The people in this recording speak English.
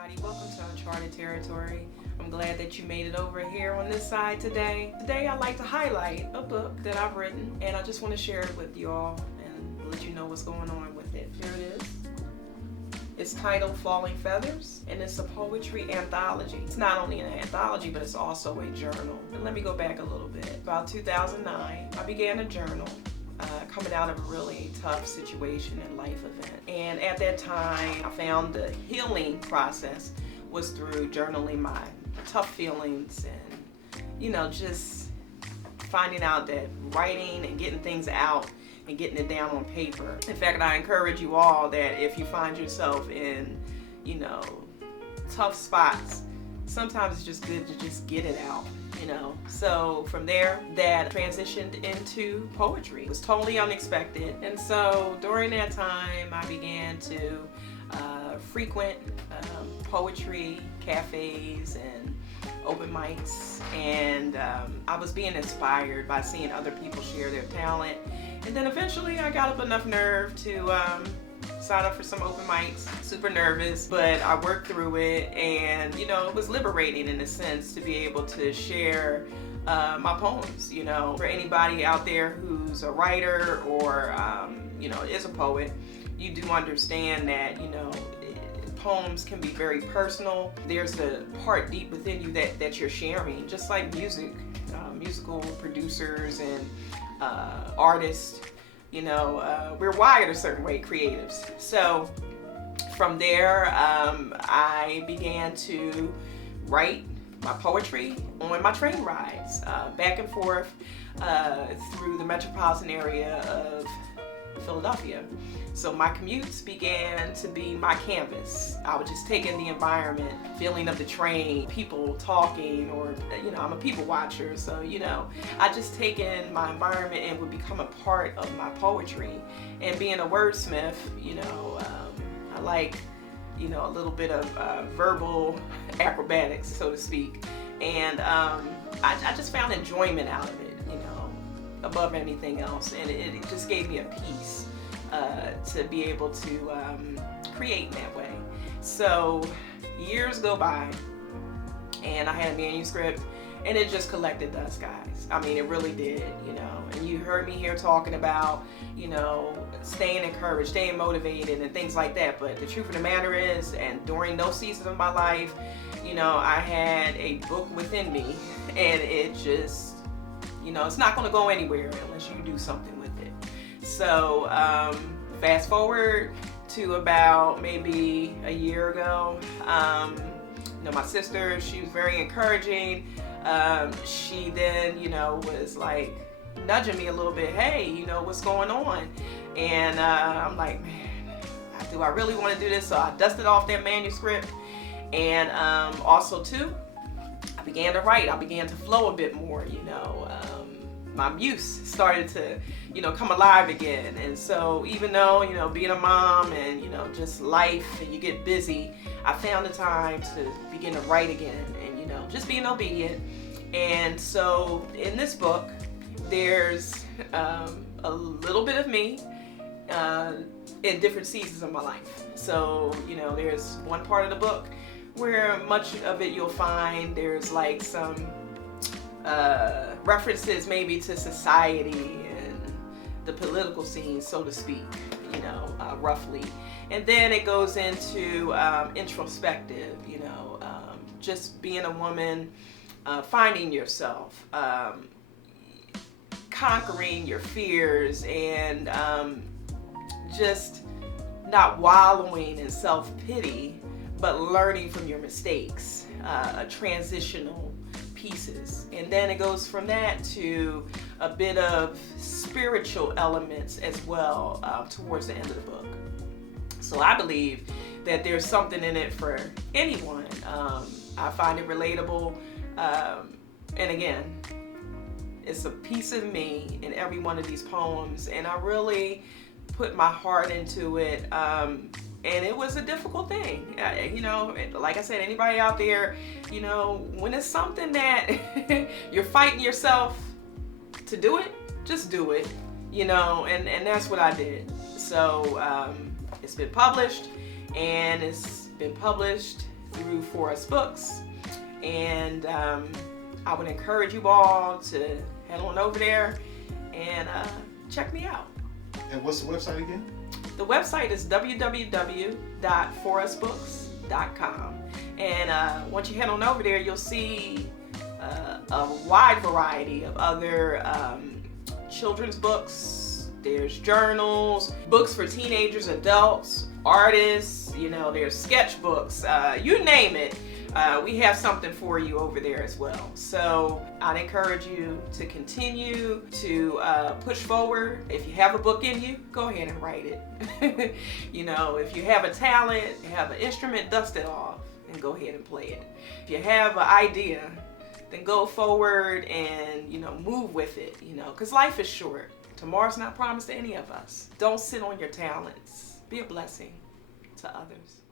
everybody. Welcome to Uncharted Territory. I'm glad that you made it over here on this side today. Today I'd like to highlight a book that I've written, and I just want to share it with you all and let you know what's going on with it. Here it is. It's titled Fallen Feathers, and it's a poetry anthology. It's not only an anthology, but it's also a journal. And let me go back a little bit. About 2009, I began a journal. Coming out of a really tough situation and life event. And at that time, I found the healing process was through journaling my tough feelings and, just finding out that writing and getting things out and getting it down on paper. In fact, I encourage you all that if you find yourself in, tough spots, sometimes it's just good to just get it out. So from there, that transitioned into poetry. It was totally unexpected. And so during that time, I began to frequent poetry cafes and open mics. And I was being inspired by seeing other people share their talent. And then eventually I got up enough nerve to sign up for some open mics. Super nervous, but I worked through it, and it was liberating in a sense to be able to share my poems. For anybody out there who's a writer or is a poet, you do understand that poems can be very personal. There's a part deep within you that you're sharing, just like musical producers and artists. We're wired a certain way, creatives. So from there, I began to write my poetry on my train rides, back and forth through the metropolitan area of Philadelphia. So my commutes began to be my canvas. I would just take in the environment, feeling of the train, people talking, or I'm a people watcher, so I just take in my environment and would become a part of my poetry. And being a wordsmith, I like a little bit of verbal acrobatics, so to speak, and I just found enjoyment out of it, above anything else, and it just gave me a peace to be able to create in that way. So years go by, and I had a manuscript, and it just collected dust, guys. I mean, it really did, and you heard me here talking about, staying encouraged, staying motivated, and things like that. But the truth of the matter is, and during those seasons of my life, I had a book within me, and it just, it's not going to go anywhere unless you do something with it. So fast forward to about maybe a year ago, my sister, she was very encouraging. She then, was like nudging me a little bit, hey, what's going on? And I'm like, man, do I really want to do this? So I dusted off that manuscript, and also too, I began to write. I began to flow a bit more, my muse started to, come alive again. And so even though, being a mom and, just life, and you get busy, I found the time to begin to write again and, just being obedient. And so in this book, there's a little bit of me in different seasons of my life. So, there's one part of the book where much of it you'll find there's like some references maybe to society and the political scene, so to speak, roughly. And then it goes into introspective, just being a woman, finding yourself, conquering your fears, and just not wallowing in self-pity, but learning from your mistakes, transitional pieces. And then it goes from that to a bit of spiritual elements as well towards the end of the book. So I believe that there's something in it for anyone. I find it relatable, and again, it's a piece of me in every one of these poems, and I really put my heart into it. And it was a difficult thing. Like I said, anybody out there, when it's something that you're fighting yourself to do it, just do it, and that's what I did. So it's been published, and it's been published through For Us Books. And I would encourage you all to head on over there and check me out. And what's the website again? The website is www.forusbooks.com. And once you head on over there, you'll see a wide variety of other children's books. There's journals, books for teenagers, adults, artists, there's sketchbooks, you name it. We have something for you over there as well. So I'd encourage you to continue to push forward. If you have a book in you, go ahead and write it. If you have a talent, you have an instrument, dust it off and go ahead and play it. If you have an idea, then go forward and, move with it, because life is short. Tomorrow's not promised to any of us. Don't sit on your talents. Be a blessing to others.